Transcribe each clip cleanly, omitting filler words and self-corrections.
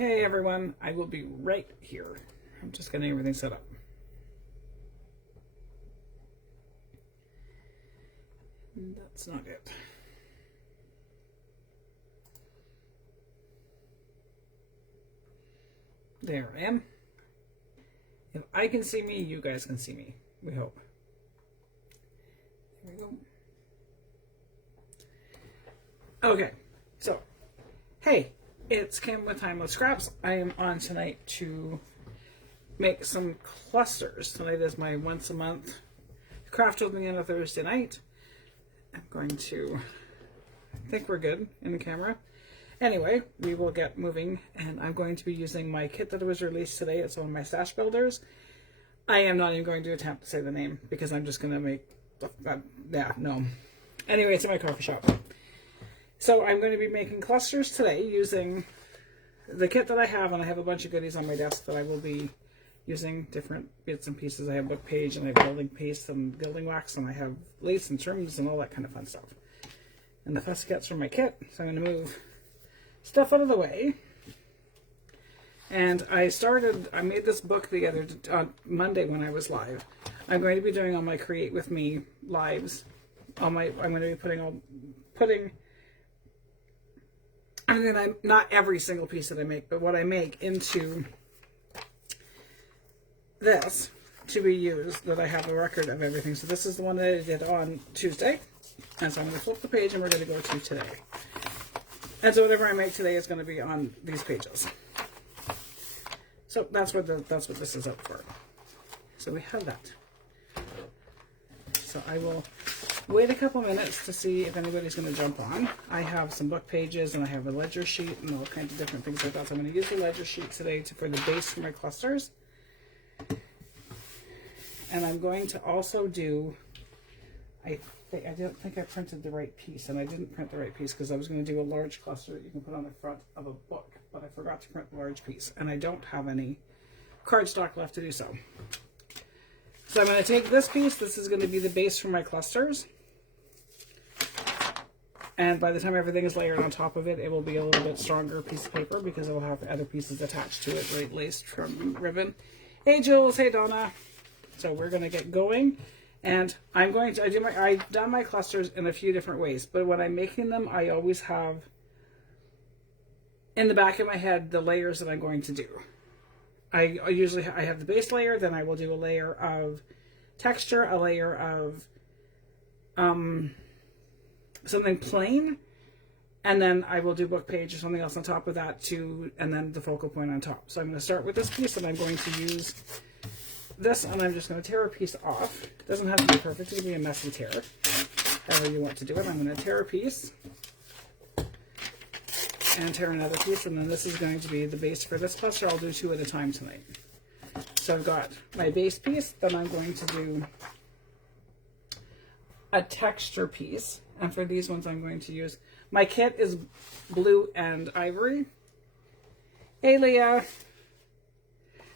Hey everyone, I will be right here. I'm just getting everything set up. That's not it. There I am. If I can see me, you guys can see me. We hope. There we go. Okay, so, hey, it's Kim with Time with Scraps. I am on tonight to make some clusters. Tonight is my once a month craft with me on a Thursday night. I'm going to, I think we're good in the camera. Anyway, we will get moving, and I'm going to be using my kit that was released today. It's one of my stash builders. I am not even going to attempt to say the name because I'm just going to make, no. Anyway, it's in my coffee shop. So I'm going to be making clusters today using the kit that I have, and I have a bunch of goodies on my desk that I will be using different bits and pieces. I have book page, and I have building paste and building wax, and I have lace and trims and all that kind of fun stuff. And the fuss gets from my kit, so I'm going to move stuff out of the way. And I made this book on Monday when I was live. I'm going to be doing all my Create With Me lives. I'm going to be putting and then I'm not every single piece that I make, but what I make into this to be used, that I have a record of everything. So this is the one that I did on Tuesday. And so I'm going to flip the page and we're going to go to today. And so whatever I make today is going to be on these pages. So that's what this is up for. So we have that. So I will wait a couple minutes to see if anybody's going to jump on. I have some book pages and I have a ledger sheet and all kinds of different things like that. So I'm going to use the ledger sheet today for the base for my clusters. And I'm going to also do, I don't think I printed the right piece, and I didn't print the right piece because I was going to do a large cluster that you can put on the front of a book, but I forgot to print the large piece, and I don't have any cardstock left to do so. So I'm going to take this piece. This is going to be the base for my clusters. And by the time everything is layered on top of it, it will be a little bit stronger piece of paper because it will have other pieces attached to it, right, laced from ribbon. Hey Jules, hey Donna. So we're going to get going. And I've done my clusters in a few different ways, but when I'm making them, I always have in the back of my head the layers that I'm going to do. I have the base layer, then I will do a layer of texture, a layer of something plain, and then I will do book page or something else on top of that too, and then the focal point on top. So I'm going to start with this piece, and I'm going to use this, and I'm just going to tear a piece off. It doesn't have to be perfect, it can be a messy tear, however you want to do it. I'm going to tear a piece and tear another piece, and then this is going to be the base for this cluster. I'll do two at a time tonight. So I've got my base piece, then I'm going to do a texture piece, and for these ones I'm going to use, my kit is blue and ivory. Hey Leah!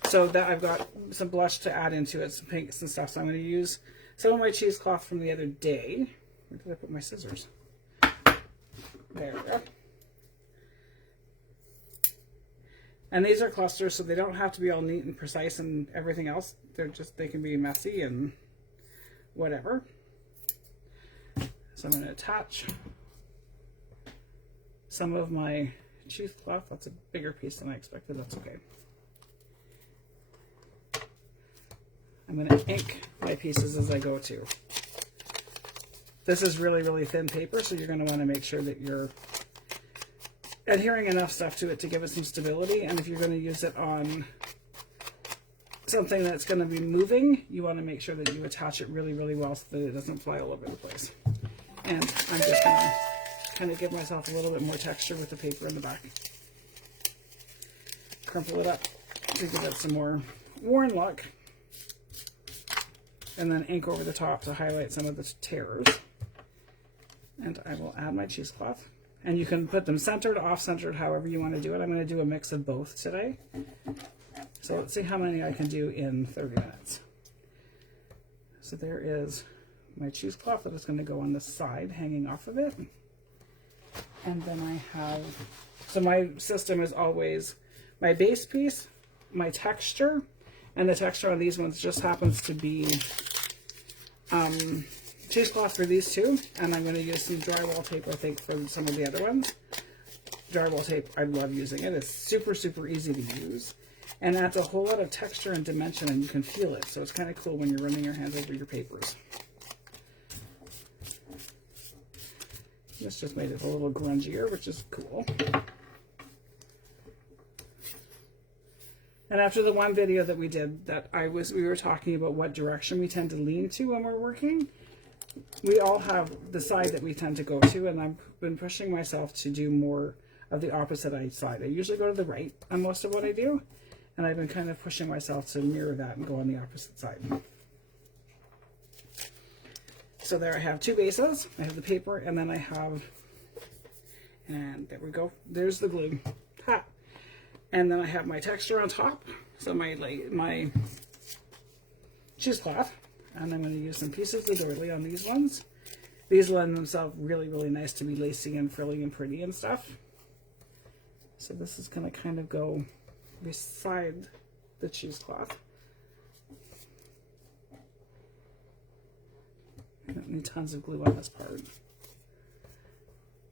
So that I've got some blush to add into it, some pinks and stuff, so I'm going to use some of my cheesecloth from the other day. Where did I put my scissors? There we go. And these are clusters, so they don't have to be all neat and precise and everything else. They can be messy and whatever. So I'm going to attach some of my cheesecloth. That's a bigger piece than I expected. That's okay. I'm going to ink my pieces as I go too. This is really, really thin paper, so you're going to want to make sure that you're adhering enough stuff to it to give it some stability. And if you're going to use it on something that's going to be moving, you want to make sure that you attach it really, really well so that it doesn't fly all over the place. And I'm just going to kind of give myself a little bit more texture with the paper in the back. Crumple it up to give it some more worn look. And then ink over the top to highlight some of the tears. And I will add my cheesecloth. And you can put them centered, off-centered, however you want to do it. I'm going to do a mix of both today. So let's see how many I can do in 30 minutes. So there is my cheesecloth that is going to go on the side, hanging off of it. And then I have, so my system is always my base piece, my texture, and the texture on these ones just happens to be cheesecloth for these two, and I'm going to use some drywall tape, I think, for some of the other ones. Drywall tape, I love using it. It's super, super easy to use, and adds a whole lot of texture and dimension, and you can feel it, so it's kind of cool when you're running your hands over your papers. This just made it a little grungier, which is cool. And after the one video that we did that we were talking about what direction we tend to lean to when we're working, we all have the side that we tend to go to, and I've been pushing myself to do more of the opposite side. I usually go to the right on most of what I do, and I've been kind of pushing myself to mirror that and go on the opposite side. So there I have two bases. I have the paper, and then I have, and there we go, there's the glue. Ha! And then I have my texture on top, so my cheesecloth, and I'm going to use some pieces of doily on these ones. These lend themselves really, really nice to be lacy and frilly and pretty and stuff. So this is going to kind of go beside the cheesecloth. I don't need tons of glue on this part.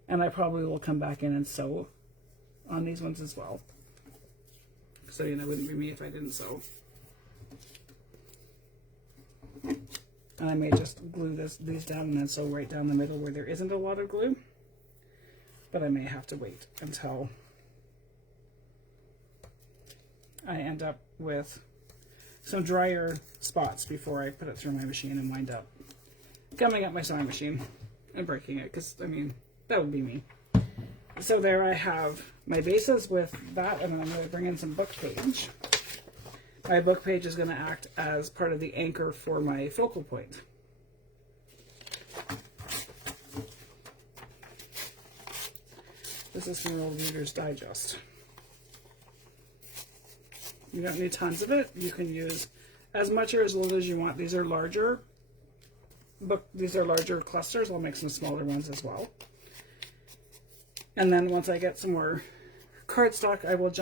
And I probably will come back in and sew on these ones as well. So, you know, it wouldn't be me if I didn't sew. And I may just glue these down and then sew right down the middle where there isn't a lot of glue. But I may have to wait until I end up with some drier spots before I put it through my machine and wind up gumming up my sewing machine and breaking it, because, I mean, that would be me. So there I have my bases with that, and then I'm going to bring in some book page. My book page is going to act as part of the anchor for my focal point. This is from Old Reader's Digest. You don't need tons of it. You can use as much or as little as you want. These are larger clusters. I'll make some smaller ones as well. And then once I get some more cardstock, I will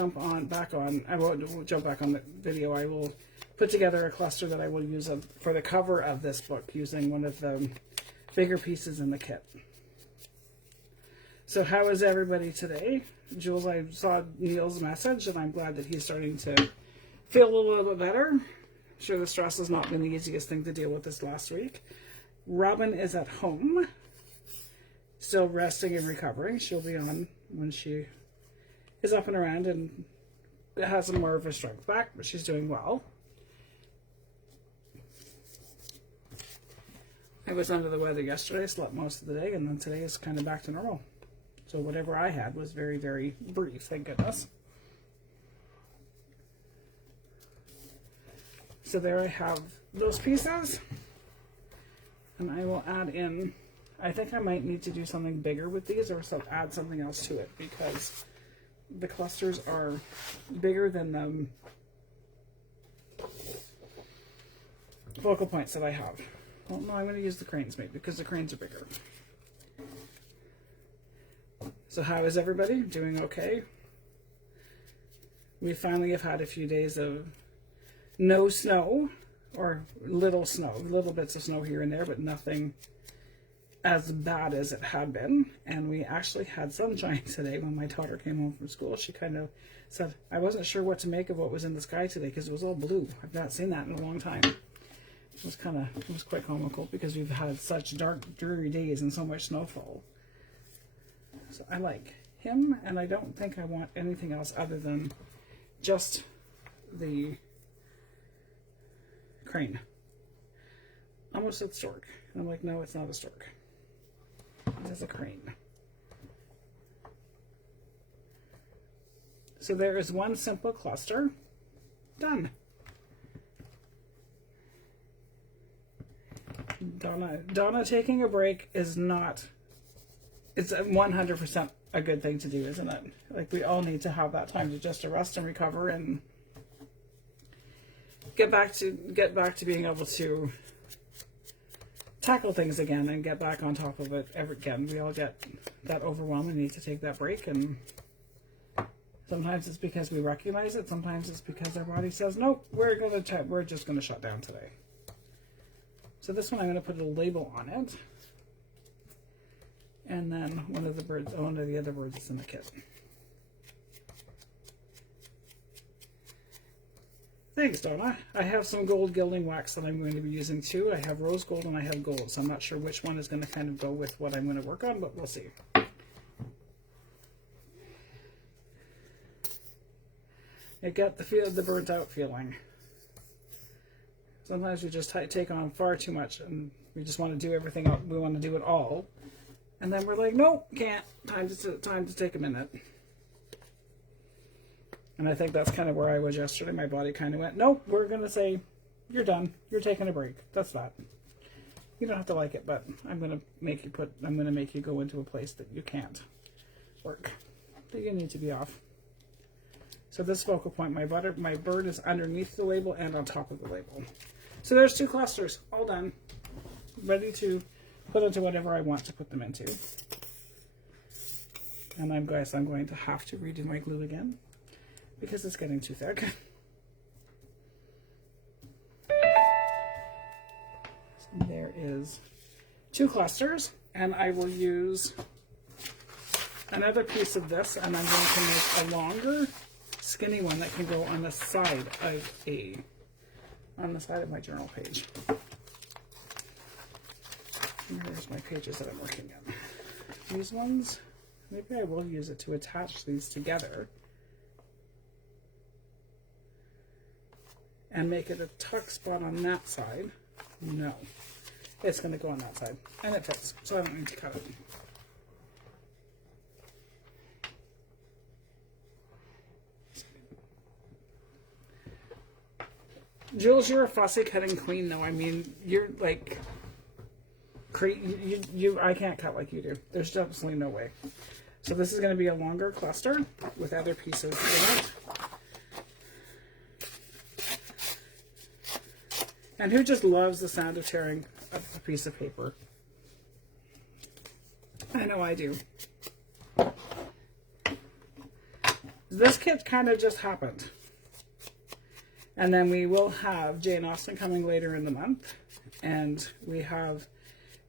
I won't jump back on the video. I will put together a cluster that I will use for the cover of this book using one of the bigger pieces in the kit. So how is everybody today? Jules, I saw Neil's message, and I'm glad that he's starting to feel a little bit better. I'm sure the stress has not been the easiest thing to deal with this last week. Robin is at home, still resting and recovering. She'll be on when she is up and around and has some more of a strength back, but she's doing well. I was under the weather yesterday, slept most of the day, and then today is kind of back to normal. So whatever I had was very, very brief, thank goodness. So there I have those pieces. And I will add in, I think I might need to do something bigger with these, or add something else to it, because the clusters are bigger than the focal points that I have. Well, no, I'm going to use the cranes maybe, because the cranes are bigger. So how is everybody? Doing okay? We finally have had a few days of no snow, or little snow, little bits of snow here and there, but nothing as bad as it had been. And we actually had sunshine today. When my daughter came home from school, she kind of said, I wasn't sure what to make of what was in the sky today, because it was all blue. I've not seen that in a long time. It was quite comical, because we've had such dark, dreary days and so much snowfall. So I like him, and I don't think I want anything else other than just the crane. Almost said stork. And I'm like, no, it's not a stork. It is a crane. So there is one simple cluster done. Donna taking a break is not, it's 100% a good thing to do, isn't it? Like, we all need to have that time to just rest and recover and get back to being able to tackle things again and get back on top of it again. We all get that overwhelm and need to take that break, and Sometimes it's because we recognize it. Sometimes it's because our body says, nope, we're just going to shut down today. So this one I'm going to put a label on it. And then one of the other birds is in the kit. Thanks, Donna. I have some gold gilding wax that I'm going to be using too. I have rose gold and I have gold, so I'm not sure which one is going to kind of go with what I'm going to work on, but we'll see. You get the feel of the burnt out feeling. Sometimes we just take on far too much and we just want to do everything else. We want to do it all. And then we're like, nope, can't. Time to take a minute. And I think that's kind of where I was yesterday. My body kind of went, nope, we're going to say, you're done. You're taking a break. That's that. You don't have to like it, but I'm going to make you go into a place that you can't work. That you need to be off. So this focal point, my bird is underneath the label and on top of the label. So there's 2 clusters, all done. Ready to put into whatever I want to put them into. And I'm going to have to redo my glue again, because it's getting too thick. So there is 2 clusters, and I will use another piece of this, and I'm going to make a longer, skinny one that can go on the side of my journal page. And here's my pages that I'm working in. These ones, maybe I will use it to attach these together. And make it a tuck spot on that side. No. It's going to go on that side. And it fits, so I don't need to cut it. Jules, you're a fussy cutting queen. No, I mean, you're like... I can't cut like you do. There's absolutely no way. So this is going to be a longer cluster with other pieces in it. And who just loves the sound of tearing a piece of paper? I know I do. This kit kind of just happened. And then we will have Jane Austen coming later in the month. And we have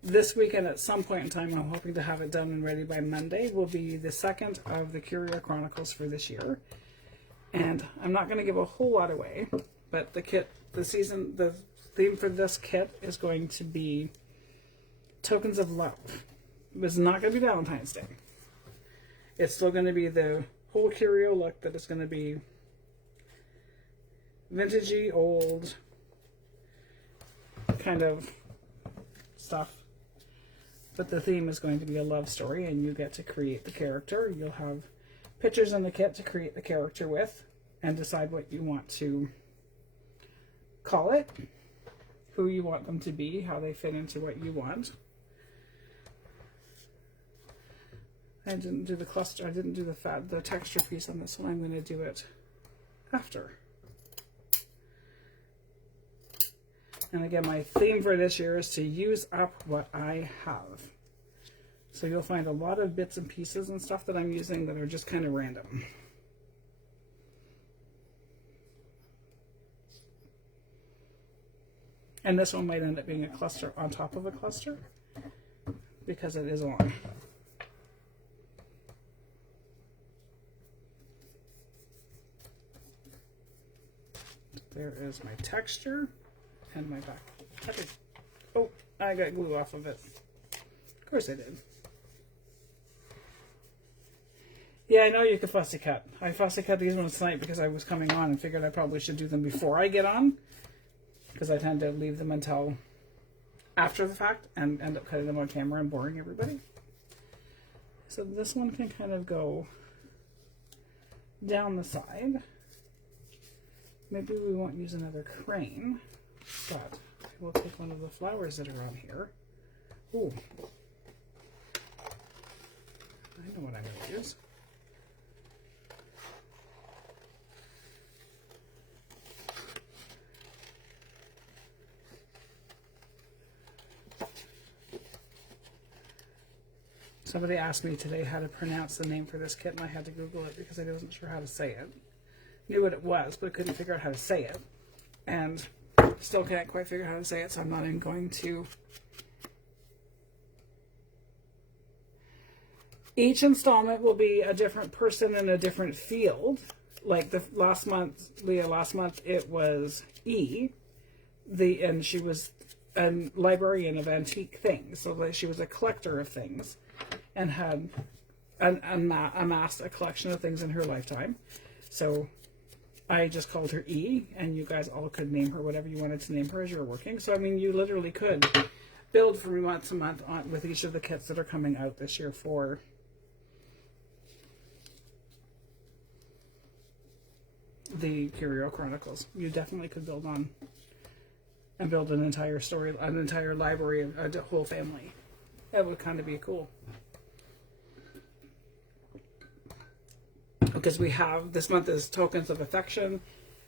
this weekend at some point in time, I'm hoping to have it done and ready by Monday, will be the second of the Curio Chronicles for this year. And I'm not going to give a whole lot away, but the theme for this kit is going to be Tokens of Love. It's not going to be Valentine's Day. It's still going to be the whole curio look, that it's going to be vintagey, old kind of stuff. But the theme is going to be a love story, and you get to create the character. You'll have pictures in the kit to create the character with and decide what you want to call it, who you want them to be, how they fit into what you want. I didn't do the cluster, I didn't do the texture piece on this one. I'm going to do it after. And again, my theme for this year is to use up what I have. So you'll find a lot of bits and pieces and stuff that I'm using that are just kind of random. And this one might end up being a cluster on top of a cluster, because it is long. There is my texture and my back. Okay. Oh, I got glue off of it. Of course I did. Yeah, I know you could fussy cut. I fussy cut these ones tonight because I was coming on and figured I probably should do them before I get on, because I tend to leave them until after the fact and end up cutting them on camera and boring everybody. So this one can kind of go down the side. Maybe we won't use another crane, but we'll take one of the flowers that are on here. Ooh. I know what I'm going to use. Somebody asked me today how to pronounce the name for this kit, and I had to Google it because I wasn't sure how to say it. Knew what it was, but couldn't figure out how to say it. And still can't quite figure out how to say it, so I'm not even going to. Each installment will be a different person in a different field. Like the last month, Leah, it was E. And she was a librarian of antique things. So like she was a collector of things and had amassed a collection of things in her lifetime. So I just called her E, and you guys all could name her whatever you wanted to name her as you were working. So, I mean, you literally could build from month to month on with each of the kits that are coming out this year for the Curio Chronicles. You definitely could build on and build an entire story, an entire library, a whole family. That would kind of be cool. Because we have, this month is Tokens of Affection.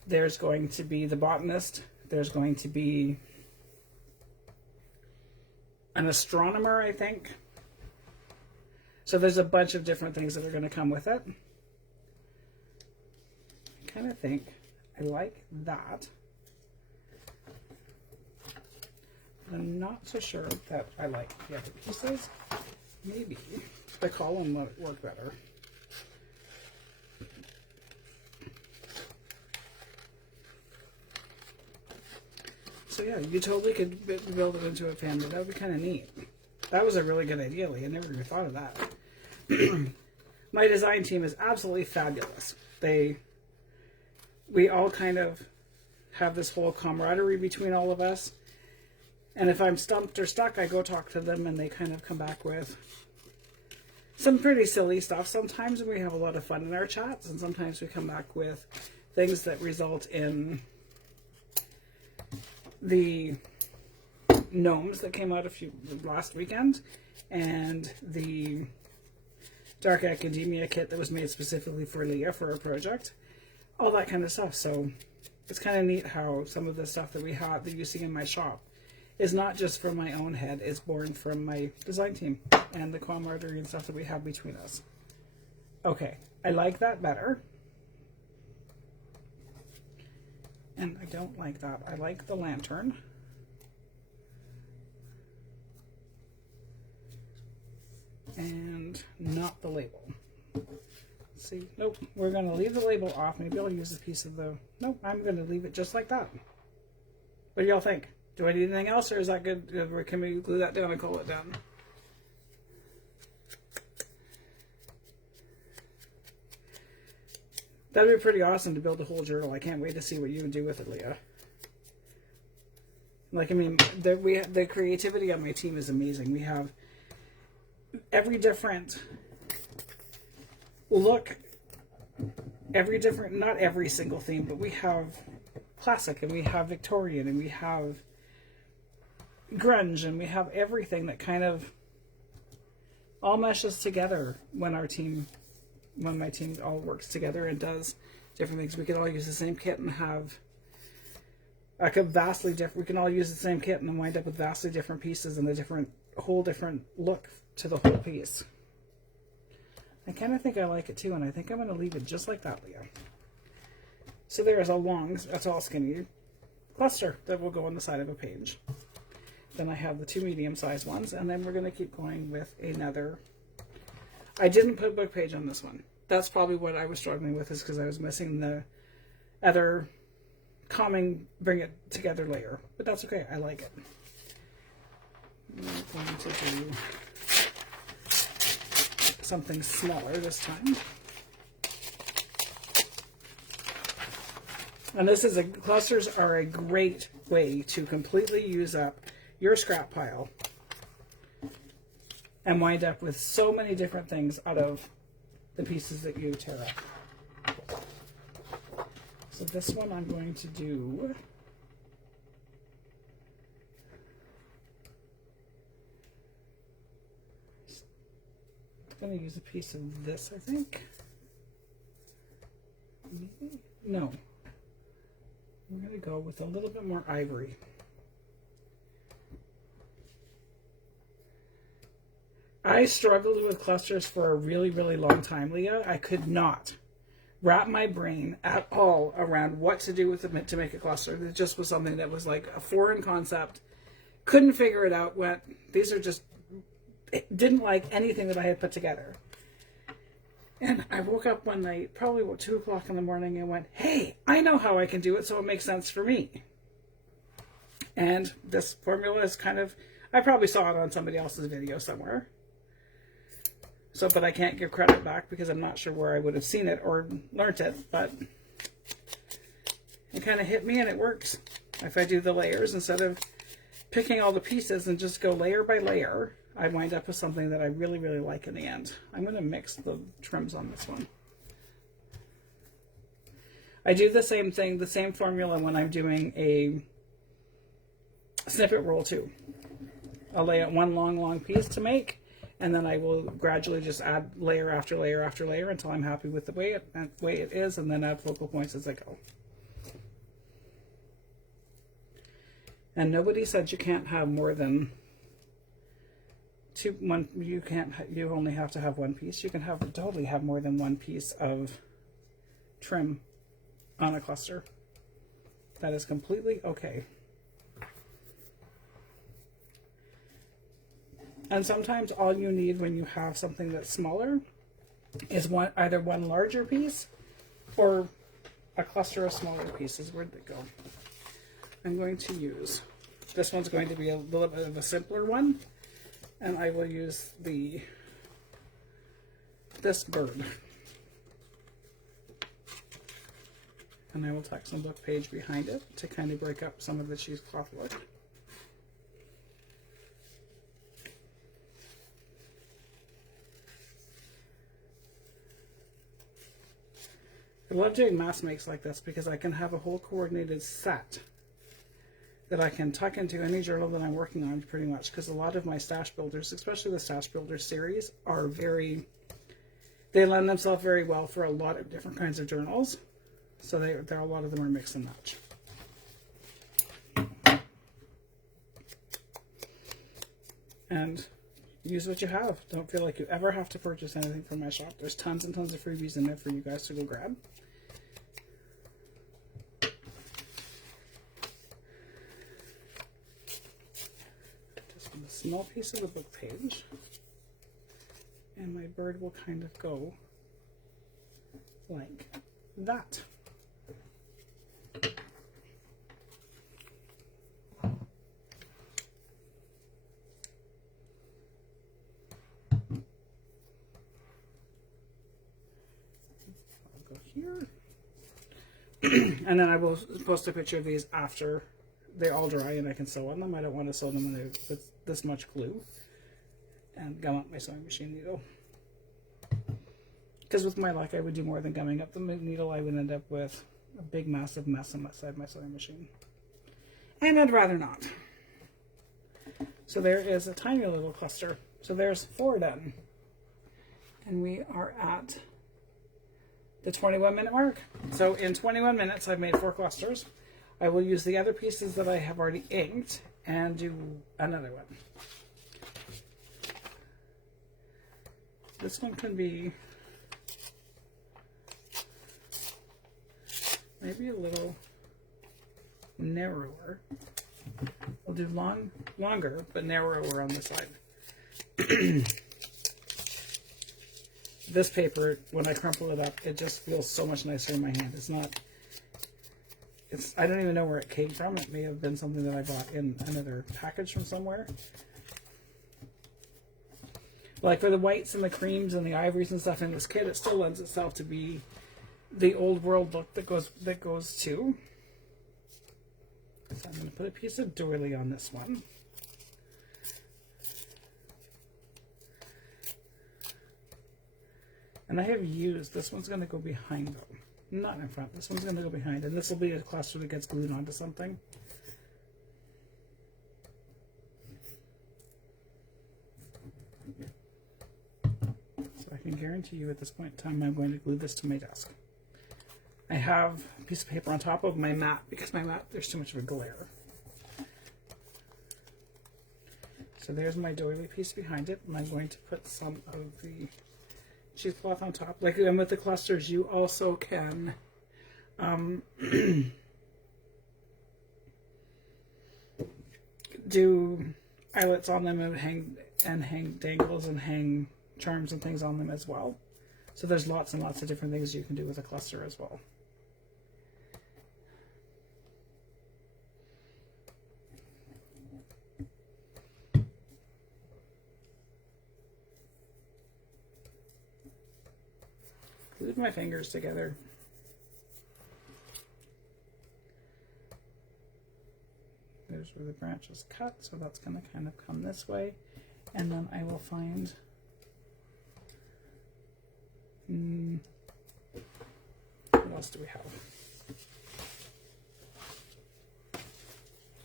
There's going to be The Botanist. There's going to be an Astronomer, I think. So there's a bunch of different things that are going to come with it. I kind of think I like that. I'm not so sure that I like the other pieces. Maybe the column might work better. So yeah, you totally could build it into a family. That would be kind of neat. That was a really good idea, Lee. I never even thought of that. My design team is absolutely fabulous. We all kind of have this whole camaraderie between all of us. And if I'm stumped or stuck, I go talk to them, and they kind of come back with some pretty silly stuff. Sometimes we have a lot of fun in our chats, and sometimes we come back with things that result in the gnomes that came out last weekend, and the Dark Academia kit that was made specifically for Leah for a project. All that kind of stuff. So it's kind of neat how some of the stuff that we have, that you see in my shop, is not just from my own head. It's born from my design team and the camaraderie and stuff that we have between us. Okay, I like that better. And I don't like that. I like the lantern. And not the label. Let's see, nope, we're going to leave the label off. Maybe I'll use a piece of the, nope, I'm going to leave it just like that. What do y'all think? Do I need anything else, or is that good? Or can we glue that down and call it done? That'd be pretty awesome to build a whole journal. I can't wait to see what you would do with it, Leah. Like, I mean, the creativity on my team is amazing. We have every different look, not every single theme, but we have classic, and we have Victorian, and we have grunge, and we have everything that kind of all meshes together when my team all works together and does different things. We could all use the same kit and have like a vastly different, we can all use the same kit and then wind up with vastly different pieces and a whole different look to the whole piece. I kind of think I like it too, and I think I'm going to leave it just like that, Leah. So there is a tall, skinny cluster that will go on the side of a page. Then I have the two medium-sized ones, and then we're going to keep going with another. I didn't put a book page on this one. That's probably what I was struggling with, is because I was missing the other bring it together layer. But that's okay. I like it. I'm going to do something smaller this time. And clusters are a great way to completely use up your scrap pile and wind up with so many different things out of the pieces that you tear up. So this one I'm going to do I'm going to use a piece of this, I think. Maybe? No. I'm going to go with a little bit more ivory. I struggled with clusters for a really, really long time, Leah. I could not wrap my brain at all around what to do with it to make a cluster. It just was something that was like a foreign concept. Couldn't figure it out. These are just, didn't like anything that I had put together. And I woke up one night, probably about 2 o'clock in the morning, and went, hey, I know how I can do it, so it makes sense for me. And this formula is kind of, I probably saw it on somebody else's video somewhere. So, but I can't give credit back because I'm not sure where I would have seen it or learnt it, but it kind of hit me and it works. If I do the layers instead of picking all the pieces and just go layer by layer, I wind up with something that I really, really like in the end. I'm going to mix the trims on this one. I do the same thing, the same formula when I'm doing a snippet roll too. I'll lay out one long piece to make, and then I will gradually just add layer after layer after layer until I'm happy with the way it is, and then add focal points as I go. And nobody said you can't have more than you only have to have one piece. You can totally have more than one piece of trim on a cluster. That is completely okay. And sometimes all you need when you have something that's smaller is either one larger piece or a cluster of smaller pieces. Where'd they go? I'm going to use, this one's going to be a little bit of a simpler one, and I will use this bird. And I will tack some book page behind it to kind of break up some of the cheesecloth look. I love doing mass makes like this because I can have a whole coordinated set that I can tuck into any journal that I'm working on pretty much, because a lot of my stash builders, especially the stash builder series, are they lend themselves very well for a lot of different kinds of journals. So a lot of them are mix and match. And use what you have. Don't feel like you ever have to purchase anything from my shop. There's tons and tons of freebies in there for you guys to go grab. Just a small piece of the book page. And my bird will kind of go like that. Here. And then I will post a picture of these after they all dry and I can sew on them. I don't want to sew them with this much glue and gum up my sewing machine needle. Because with my luck, I would do more than gumming up the needle. I would end up with a big massive mess inside my sewing machine. And I'd rather not. So there is a tiny little cluster. So there's 4 done. And we are at the 21-minute mark. So in 21 minutes, I've made 4 clusters. I will use the other pieces that I have already inked and do another one. This one can be maybe a little narrower. We'll do longer, but narrower on the side. This paper, when I crumple it up, it just feels so much nicer in my hand. I don't even know where it came from. It may have been something that I bought in another package from somewhere. Like for the whites and the creams and the ivories and stuff in this kit, it still lends itself to be the old world look that goes too. So I'm going to put a piece of doily on this one. And I have used, this one's going to go behind though, not in front. This one's going to go behind, and this will be a cluster that gets glued onto something. So I can guarantee you at this point in time I'm going to glue this to my desk. I have a piece of paper on top of my mat because my mat, there's too much of a glare. So there's my doily piece behind it, and I'm going to put some of the cheesecloth on top. Like with the clusters, you also can do eyelets on them and hang dangles and hang charms and things on them as well. So there's lots and lots of different things you can do with a cluster as well. Glued my fingers together. There's where the branch is cut, so that's going to kind of come this way. And then I will find what else do we have?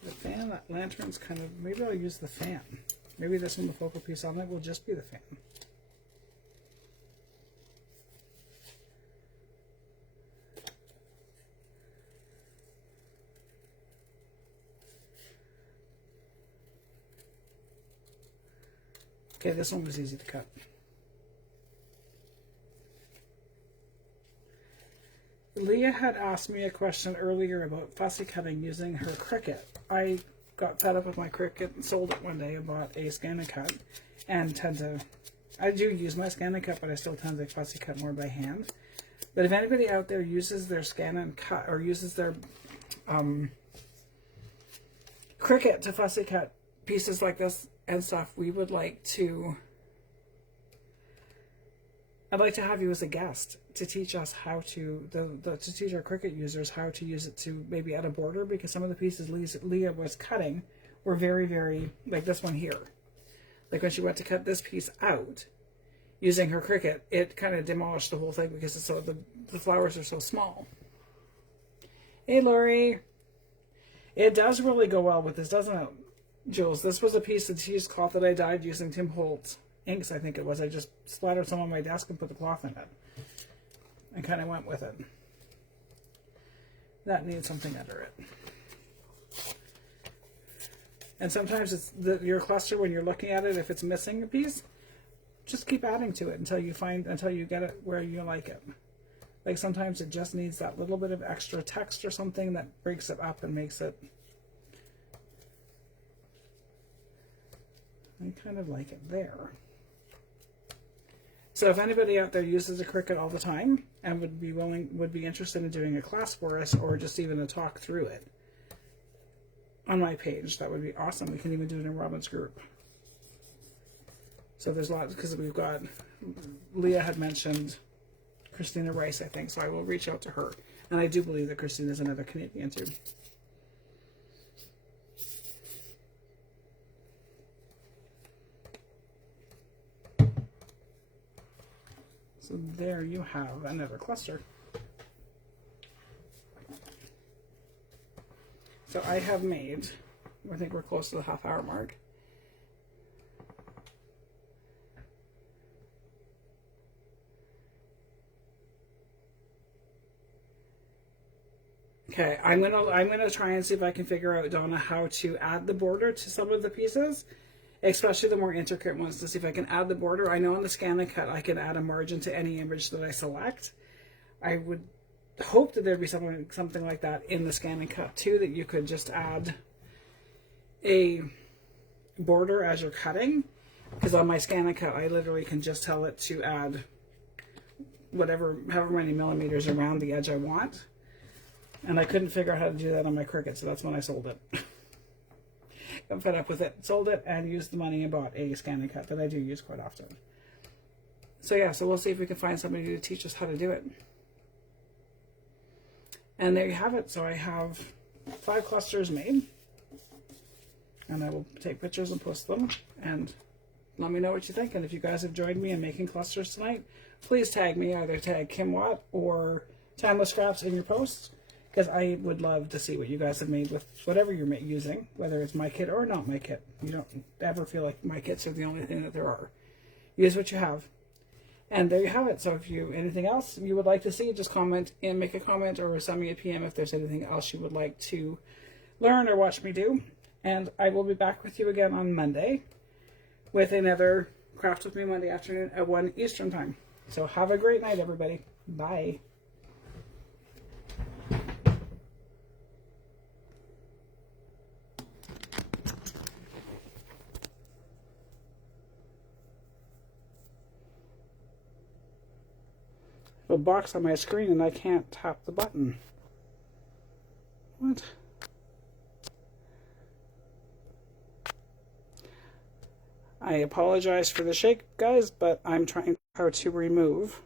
The fan, that lantern's kind of, maybe I'll use the fan. Maybe this one, the focal piece on it, will just be the fan. Okay, this one was easy to cut. Leah had asked me a question earlier about fussy cutting using her Cricut. I got fed up with my Cricut and sold it one day and bought a Scan and Cut, and I do use my Scan and Cut, but I still tend to fussy cut more by hand. But if anybody out there uses their Scan and Cut, or uses their Cricut to fussy cut pieces like this and stuff, we would like to, I'd like to have you as a guest to teach us how to, to teach our Cricut users how to use it to maybe add a border, because some of the pieces Leah was cutting were very, very, like this one here. Like when she went to cut this piece out using her Cricut, it kind of demolished the whole thing because it's so, the flowers are so small. Hey, Lori. It does really go well with this, doesn't it, Jules? This was a piece of cheesecloth that I dyed using Tim Holtz inks, I think it was. I just splattered some on my desk and put the cloth in it. And kind of went with it. That needs something under it. And sometimes it's your cluster, when you're looking at it, if it's missing a piece, just keep adding to it until you get it where you like it. Like sometimes it just needs that little bit of extra text or something that breaks it up and makes it. I kind of like it there. So if anybody out there uses a Cricut all the time and would be interested in doing a class for us, or just even a talk through it on my page, that would be awesome. We can even do it in Robin's group. So there's lots, because we've got, Leah had mentioned Christina Rice, I think, so I will reach out to her. And I do believe that Christina is another Canadian too. So there you have another cluster. So I have made, I think we're close to the half-hour mark. Okay, I'm gonna try and see if I can figure out, Donna, how to add the border to some of the pieces, especially the more intricate ones, to see if I can add the border. I know on the Scan and Cut I can add a margin to any image that I select. I would hope that there'd be something like that in the Scan and Cut too, that you could just add a border as you're cutting, because on my Scan and Cut I literally can just tell it to add however many millimeters around the edge I want. And I couldn't figure out how to do that on my Cricut, so that's when I sold it. I'm fed up with it. Sold it and used the money and bought a Scan and Cut that I do use quite often. So yeah, so we'll see if we can find somebody to teach us how to do it. And there you have it. So I have 5 clusters made. And I will take pictures and post them. And let me know what you think. And if you guys have joined me in making clusters tonight, please tag me. Either tag Kim Watt or Timeless Scraps in your posts, because I would love to see what you guys have made with whatever you're using, whether it's my kit or not my kit. You don't ever feel like my kits are the only thing that there are. Use what you have. And there you have it. So if anything else you would like to see, just comment and make a comment, or send me a PM if there's anything else you would like to learn or watch me do. And I will be back with you again on Monday with another Craft With Me Monday afternoon at 1 Eastern Time. So have a great night, everybody. Bye. A box on my screen and I can't tap the button. What? I apologize for the shake, guys, but I'm trying how to remove